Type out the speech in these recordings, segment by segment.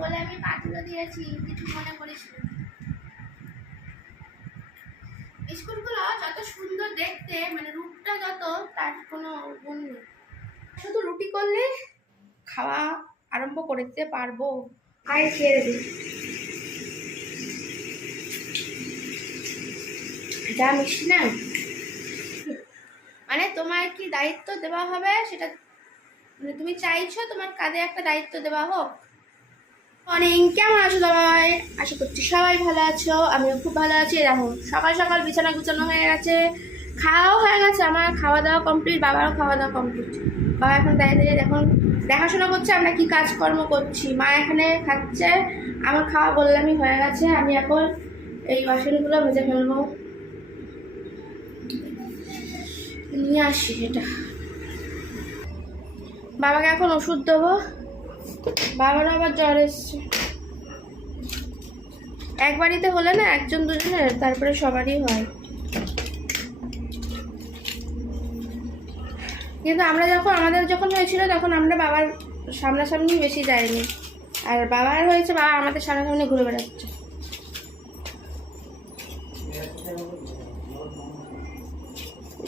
বলে আমি পা তুলে দিয়েছি কিছু মনে করিস না। বিস্কুটগুলো যত সুন্দর দেখতে মানে রূপটা যত তার কোনো গুণ নেই। শুধু রুটি করলে খাওয়া আরম্ভ করে দিতে পারব। আয় খেয়ে যা মিষ্টি না। মানে তোমার কি দায়িত্ব দেওয়া হবে সেটা মানে তুমি চাইছো তোমার কাঁধে একটা দায়িত্ব দেওয়া হোক? অনেক কেমন আছো সবাই? আশা করছি সবাই ভালো আছো, আমিও খুব ভালো আছি। দেখো, সকাল সকাল বিছানা গুছানো হয়ে গেছে, খাওয়াও হয়ে গেছে আমার খাওয়া দাওয়া কমপ্লিট বাবারও খাওয়া দাওয়া কমপ্লিট বাবা এখন দাঁড়িয়ে দাঁড়িয়ে এখন দেখাশোনা করছে, আমরা কি কাজকর্ম করছি। মা এখানে খাচ্ছে আমার খাওয়া বললামই হয়ে গেছে, আমি এখন এই বাসনগুলো ভেজে ফেলব। নিয়ে আসি এটা। বাবাকে এখন ওষুধ দেবো। বাবারও আবার জ্বর এসছে। এক বাড়িতে হলে না, একজন দুজনের, তারপরে সবারই হয়। কিন্তু আমরা যখন, আমাদের যখন হয়েছিল, তখন আমরা বাবার সামনাসামনি বেশি যাইনি। আর বাবার হয়েছে, বাবা আমাদের সামনাসামনি ঘুরে বেড়াচ্ছে।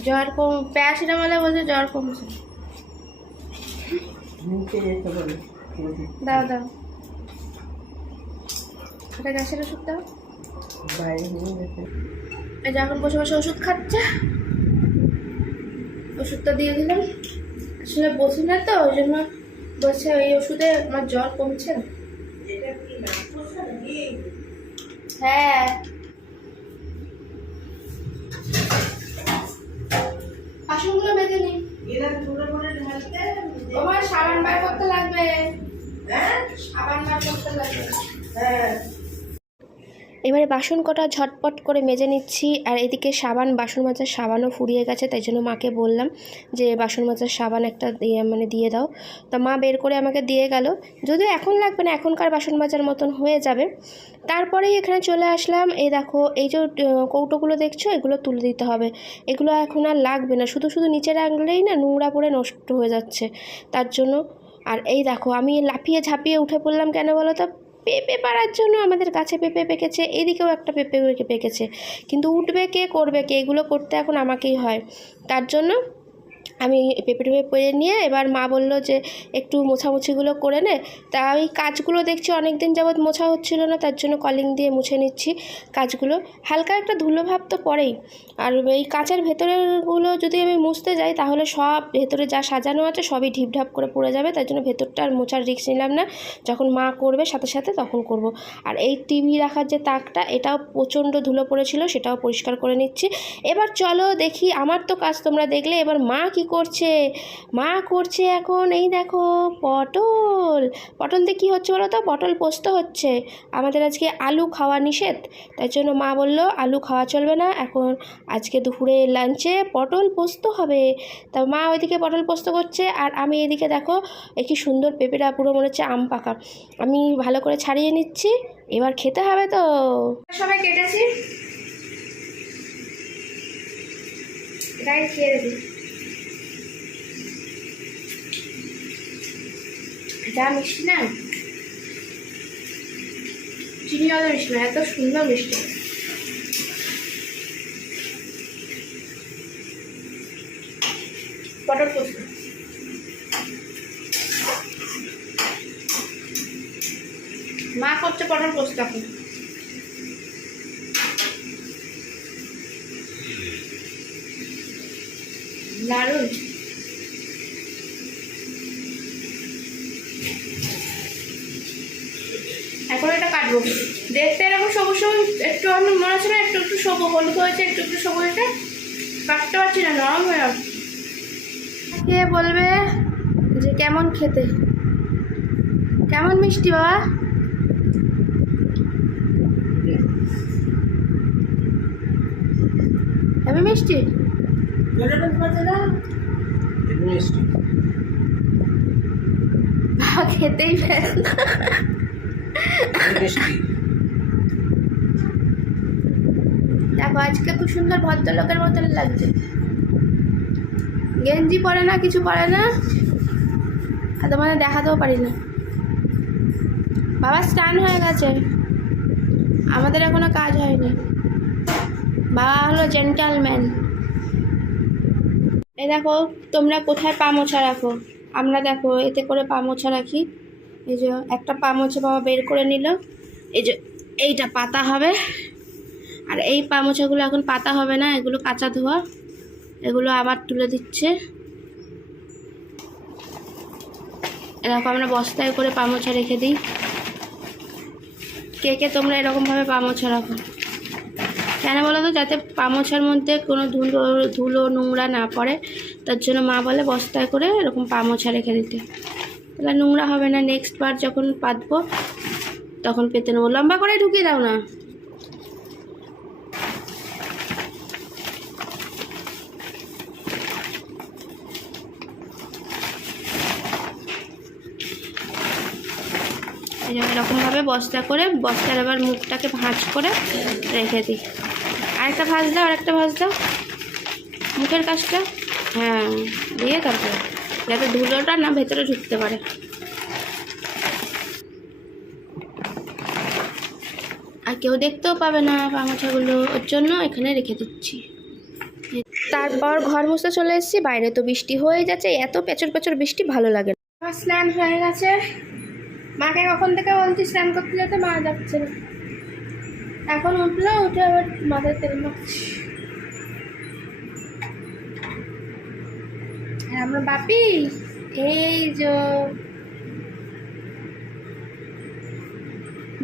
জ্বর কম, প্যারাসিটামলে বলছে জ্বর কমছে। দাও দাও। এটা গ্যাসের ওষুধ দাও। বাইরে এই যে এখন বসে বসে ওষুধ খাচ্ছে। ওষুধটা দিয়ে দিলাম। আসলে বসি না তো ওই জন্য বলছে ওই ওষুধে আমার জ্বর কমছে। হ্যাঁ। বাসনগুলো বেঁধে নিই এরা ঢালতে তোমার সাবান বার করতে লাগবে। হ্যাঁ? সাবান বার করতে লাগবে। হ্যাঁ। এবারে বাসন কটা ঝটপট করে মেজে নিচ্ছি, আর এদিকে সাবান, বাসন মাজার সাবানও ফুরিয়ে গেছে, তাই জন্য মাকে বললাম যে বাসন মাজার সাবান একটা দিয়ে মানে দিয়ে দাও। তা মা বের করে আমাকে দিয়ে গেল। যদিও এখন লাগবে না, এখনকার বাসন মাজার মতন হয়ে যাবে। তারপরেই এখানে চলে আসলাম। এই দেখো, এই যে কৌটোগুলো দেখছ? এগুলো তুলে দিতে হবে। এগুলো এখন আর লাগবে না। শুধু শুধু নিচে রাখলেই না নোংরা পড়ে নষ্ট হয়ে যাচ্ছে। তার জন্য, আর এই দেখো, আমি লাফিয়ে ঝাঁপিয়ে উঠে পড়লাম কেন বলো তো? পেঁপে পাড়ার জন্য আমাদের গাছে পেঁপে পেকেছে, এদিকেও একটা পেঁপে পেকে- পেকেছে। কিন্তু উঠবে কে, করবে কে? এগুলো করতে এখন আমাকেই হয়। তার জন্য আমি পেঁপে টেপে পেরে নিয়ে এবার মা বলল যে, একটু মোছামুছিগুলো করে নে। তা ওই কাজগুলো দেখছি অনেক দিন যাবৎ মোছা হচ্ছিল না, তার জন্য কলিং দিয়ে মুছে নিচ্ছি কাজগুলো। হালকা একটা ধুলো ভাব তো পড়েই। আর এই কাঁচের ভেতরেরগুলো যদি আমি মুছতে যাই, তাহলে সব ভেতরে যা সাজানো আছে সবই ঢিপঢাপ করে পড়ে যাবে, তার জন্য ভেতরটা আর মোছার রিস্ক নিলাম না। যখন মা করবে সাথে সাথে তখন করব। আর এই টিভি রাখার যে তাকটা, এটাও প্রচণ্ড ধুলো পড়েছিল, সেটাও পরিষ্কার করে নিচ্ছি। এবার চলো দেখি, আমার তো কাজ তোমরা দেখলে, এবার মা কি করছে। মা করছে এখন, এই দেখো, পটল। পটল দিয়ে কী হচ্ছে বলো তো? পটল পোস্ত হচ্ছে। আমাদের আজকে আলু খাওয়া নিষেধ। তাই জন্য মা বলল, আলু খাওয়া চলবে না। এখন আজকে দুপুরে লাঞ্চে পটল পোস্ত হবে। তা মা ওইদিকে পটল পোস্ত করছে, আর আমি এদিকে দেখো এ কি সুন্দর পেঁপেটা, পুরো মনে হচ্ছে আম পাকা। আমি ভালো করে ছাড়িয়ে নিচ্ছি, এবার খেতে হবে তো। সবাই কেটেছি। এটাই খেয়ে যা মিষ্টি না? চিনি জলের মিষ্টি না, এত সুন্দর মিষ্টি। পটল পোস্ত মা করছে পটল পোস্ত এখন। দারুণ। এখন দেখতে এরকম সবুজ সবুজ একটু আমি মনে হচ্ছে না একটু একটু সবুজ হলুদ হয়েছে একটু একটু সবুজ হয়েছে। কাটতে পারছি না নরম হয়ে। কে বলবে যে কেমন খেতে? কেমন মিষ্টি বাবা? হেবি মিষ্টি? খেতেই দেখো, আজকে খুব সুন্দর ভদ্রলোকের মতন লাগছে। গেঞ্জি পরে না, কিছু পরে না? আর তোমাদের দেখাতেও পারি না। বাবা, স্নান হয়ে গেছে। আমাদের এখনও কাজ হয়নি। বাবা হলো জেন্টালম্যান এ দেখো, তোমরা কোথায় পা মোছা রাখো? আমরা দেখো, এতে করে পা মোছা রাখি। এই যে একটা পা মোছা বাবা বের করে নিল। এই যে এইটা পাতা হবে। আর এই পা মোছাগুলো এখন পাতা হবে না, এগুলো কাঁচা ধোয়া। এগুলো আবার তুলে দিচ্ছে। এরকম আমরা বস্তায় করে পা মোছা রেখে দিই। কে কে তোমরা এরকমভাবে পা মোছা রাখো। কেন বলো তো যাতে পা মোছার মধ্যে কোনো ধুলো ধুলো নোংরা না পড়ে, তার জন্য মা বলে বস্তায় করে এরকম পা মোছা রেখে দিতে। তাহলে নোংরা হবে না নেক্সট বার যখন পাতবো, তখন পেতে নেব। লম্বা করে ঢুকিয়ে দাও না। এরকমভাবে বস্তা করে, বস্তার আবার মুখটাকে ভাঁজ করে রেখে দিই। আরেকটা ভাঁজ দাও, আরেকটা ভাঁজ দাও। মুখের কাজটা? হ্যাঁ দিয়ে তারপরে যাতে ধুলোটা না ভেতরে ঢুকতে পারে। আর কেউ দেখতেও পাবে না পামাছাগুলো ওর জন্য এখানে রেখে দিচ্ছি। তারপর ঘর মুছতে চলে এসেছি বাইরে তো বৃষ্টি হয়ে যাচ্ছে এত পেচর পেচর বৃষ্টি ভালো লাগে না। আমার স্নান হয়ে গেছে। মাকে কখন থেকে বলছি স্নান করতে যেতে মা যাচ্ছে না। এখন উঠল উঠে আবার মাথায় তেল মাখছি। আমার বাপি, এই যে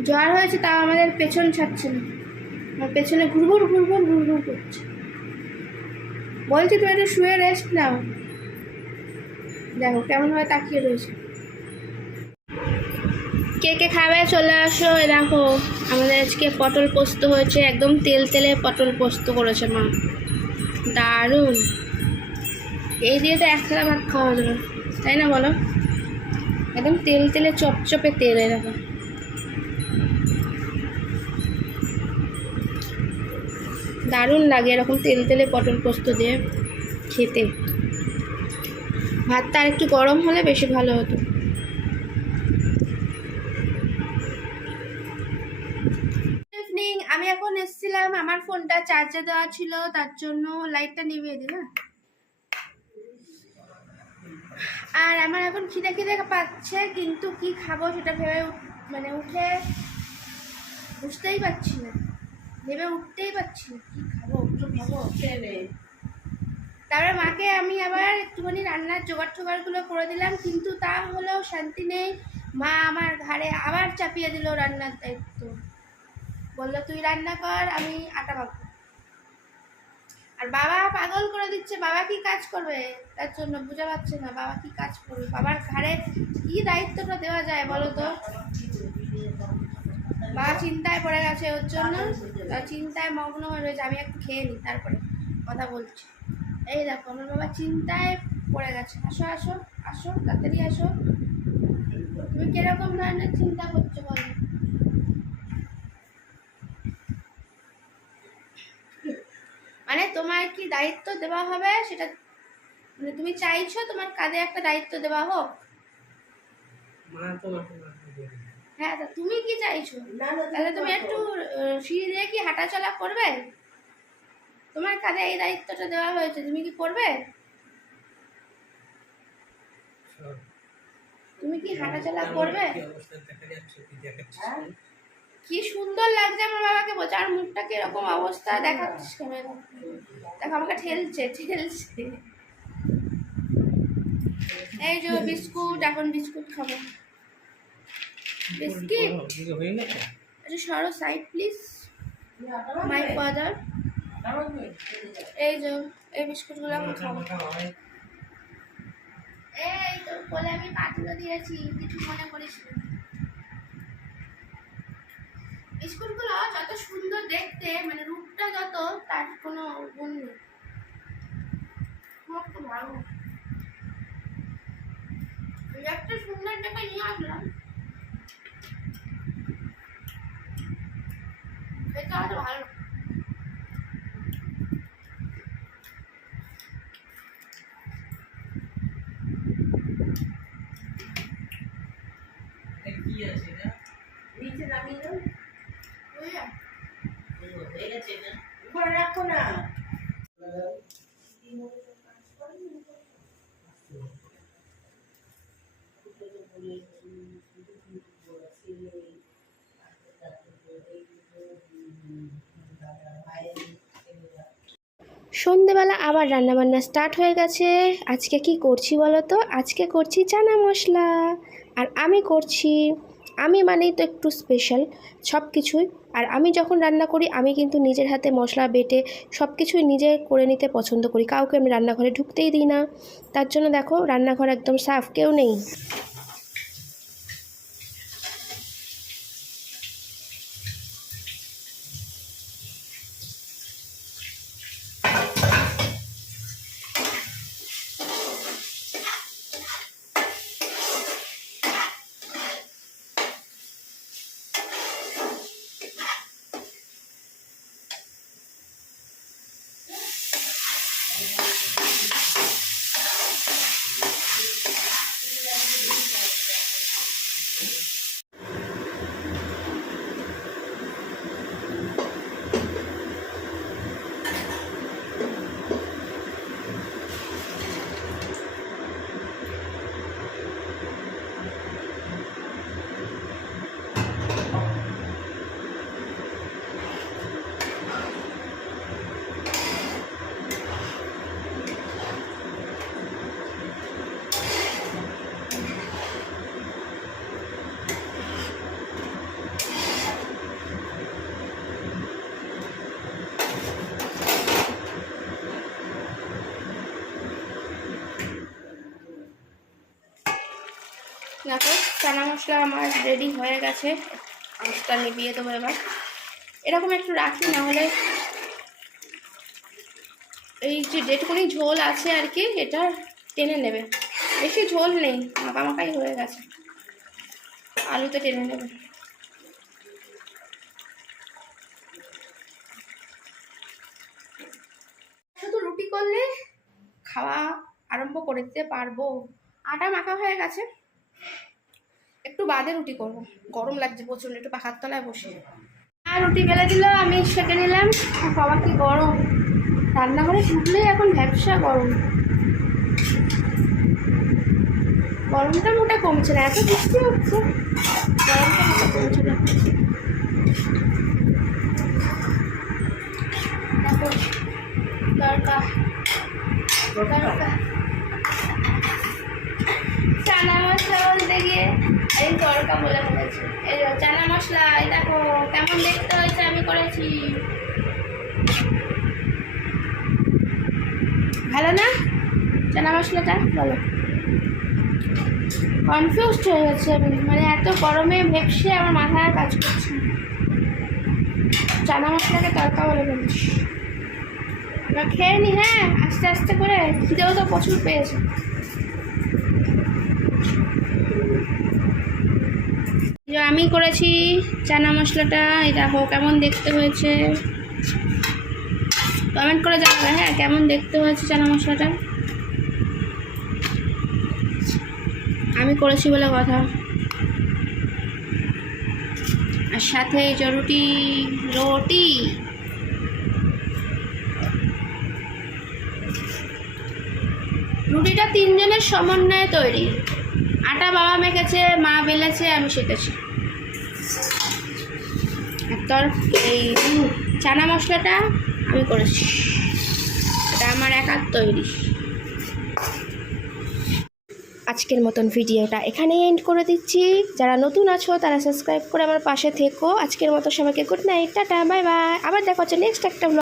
জ্বর হয়েছে, তাও আমাদের পেছন ছাড়ছে না। আমার পেছনে ঘুরঘুর ঘুরঘুর ঘুরঘুর করছে। বলছি, তুমি একটু শুয়ে রেস্ট নাও। দেখো কেমনভাবে তাকিয়ে রয়েছে। কে কে খাবে চলে আসো দেখো, আমাদের আজকে পটল পোস্ত হয়েছে, একদম তেল তেলে পটল পোস্ত করেছে মা। দারুণ। এই দিয়ে তো এক থালা ভাত খাওয়া যাবে। তাই না বলো? একদম তেল তেলে চপচপে তেল দেখো দারুণ লাগে এরকম তেল তেলে পটল পোস্ত দিয়ে খেতে। ভাতটা আর একটু গরম হলে বেশি ভালো হতো। আমি এখন এসেছিলাম, আমার ফোনটা চার্জে দেওয়া ছিল, তার জন্য লাইটটা নিভিয়ে দিই না আর আমার এখন খিদে খিদে পাচ্ছে কিন্তু কি খাব সেটা ভেবে মানে উঠে বুঝতেই পারছি না। ভেবে উঠতেই পারছি না কি খাব খাব। তারপরে মাকে আমি আবার একটুখানি রান্নার জোগাড় টোগাড়গুলো করে দিলাম কিন্তু তা হলেও শান্তি নেই। মা আমার ঘাড়ে আবার চাপিয়ে দিল রান্নার দায়িত্ব। বলল তুই রান্না কর আমি আটা মাখবো। আর বাবা পাগল করে দিচ্ছে, বাবা কি কাজ করবে? তার জন্য বুঝে পাচ্ছে না, বাবা কি কাজ করবে? বাবার ঘাড়ে কি দায়িত্বটা দেওয়া যায় বলো তো? বাবা চিন্তায় পড়ে গেছে ওর জন্য। চিন্তায় মগ্ন হয়ে রয়েছে, আমি একটু খেয়ে নিই তারপরে কথা বলছি। এই দেখো, আমার বাবা চিন্তায় পড়ে গেছে। আসো আসো আসো, তাড়াতাড়ি আসো। তুমি কীরকম ধরনের চিন্তা করছ বলো মানে তোমার কি দায়িত্ব দেওয়া হবে? সেটা মানে তুমি চাইছো তোমার কাঁধে একটা দায়িত্ব দেওয়া হোক। হ্যাঁ তা তুমি কি চাইছো? তাহলে তুমি একটু সিঁড়ি দিয়ে কি হাঁটাচলা করবে? তোমার কাঁধে এই দায়িত্বটা দেওয়া হয়েছে তুমি কি করবে? তুমি কি হাঁটাচলা করবে? কি সুন্দর লাগছে আমার বাবাকে বলছে, আর মুখটা কীরকম অবস্থা? দেখাচ্ছিস কেন দেখো, আমাকে ঠেলছে ঠেলছে। এই যে বিস্কুট, এখন বিস্কুট খাব। বিস্কিট? আচ্ছা সরো সাইড, প্লিজ। My father. এই যে, এই বিস্কুটগুলো আমি খাব। এই তোর কোলে আমি পাতুলো দিয়েছি, কিছু মনে করিস না। বিস্কুটগুলো যত সুন্দর দেখতে মানে রূপটা যত, তার কোনো গুণ নেই। ভালো একটা সুন্দর টাকা নিয়ে আসলাম। এটা আরও ভালো না। এটা কি আছে এটা? নিচে নামিয়ে দাও বুঝলে? হয়ে গেছে না উপরে রাখো না সন্ধেবেলা আবার রান্নাবান্না স্টার্ট হয়ে গেছে। আজকে কি করছি বলো তো? আজকে করছি চানা মশলা। আর আমি করছি, আমি মানেই তো একটু স্পেশাল সব কিছুই আর আমি যখন রান্না করি, আমি কিন্তু নিজের হাতে মশলা বেটে সব কিছুই নিজে করে নিতে পছন্দ করি। কাউকে আমি রান্নাঘরে ঢুকতেই দিই না। তার জন্য দেখো, রান্নাঘর একদম সাফ, কেউ নেই। দেখো, চানা মশলা আমার রেডি হয়ে গেছে। আঁচটা নিভিয়ে দেবো এবার। এরকম একটু রাখি না হলে এই যে যেটুকুনি ঝোল আছে আর কি, এটা টেনে নেবে। বেশি ঝোল নেই, মাখামাখাই হয়ে গেছে। আলুতে টেনে নেবে। শুধু রুটি করলে খাওয়া আরম্ভ করে দিতে পারব। আটা মাখা হয়ে গেছে। বাদে রুটি করব। গরম লাগছে প্রচণ্ড একটু পাখার তলায় বসে। আর রুটি বেলে দিল, আমি সেঁকে নিলাম। বাবা কি গরম। রান্নাঘরে ঢুকলেই এখন ব্যবসা গরম। গরমটা মোটা কমছে না, এত বৃষ্টি হচ্ছে। গরমটা মোটা কমছে না। দরকার। দরকার। চানা মশলা বলতে গিয়ে এই তড়কা বলে বলেছি এই চানা মশলা, এই দেখো, কেমন দেখতে হয়েছে আমি করেছি। ভালো না? চানা মশলাটা? কনফিউজড হয়ে মানে এত গরমে ভেপসে আমার মাথায় কাজ করছে চানা মশলাকে তড়কা বলে এবার খেয়ে নি হ্যাঁ? আস্তে আস্তে করে খিদেও তো প্রচুর পেয়েছে এই যে আমি করেছি চানা মশলাটা, এই দেখো কেমন দেখতে হয়েছে। কমেন্ট করে জানাবে হ্যাঁ কেমন দেখতে হয়েছে চানা মশলাটা? আমি করেছি বলে কথা। আর সাথে রুটি রুটি। রুটিটা তিনজনের সমন্বয়ে তৈরি। আটা বাবা মেখেছে মা বেলেছে, আমি শিখেছি তোর এই চানা মশলাটা আমি করেছি। এটা আমার একার তৈরি। আজকের মতন ভিডিওটা এখানেই এন্ড করে দিচ্ছি। যারা নতুন আছো, তারা সাবস্ক্রাইব করে আমার পাশে থেকো। আজকের মতো সবাইকে good night tata bye bye আবার দেখা হচ্ছে নেক্সট একটা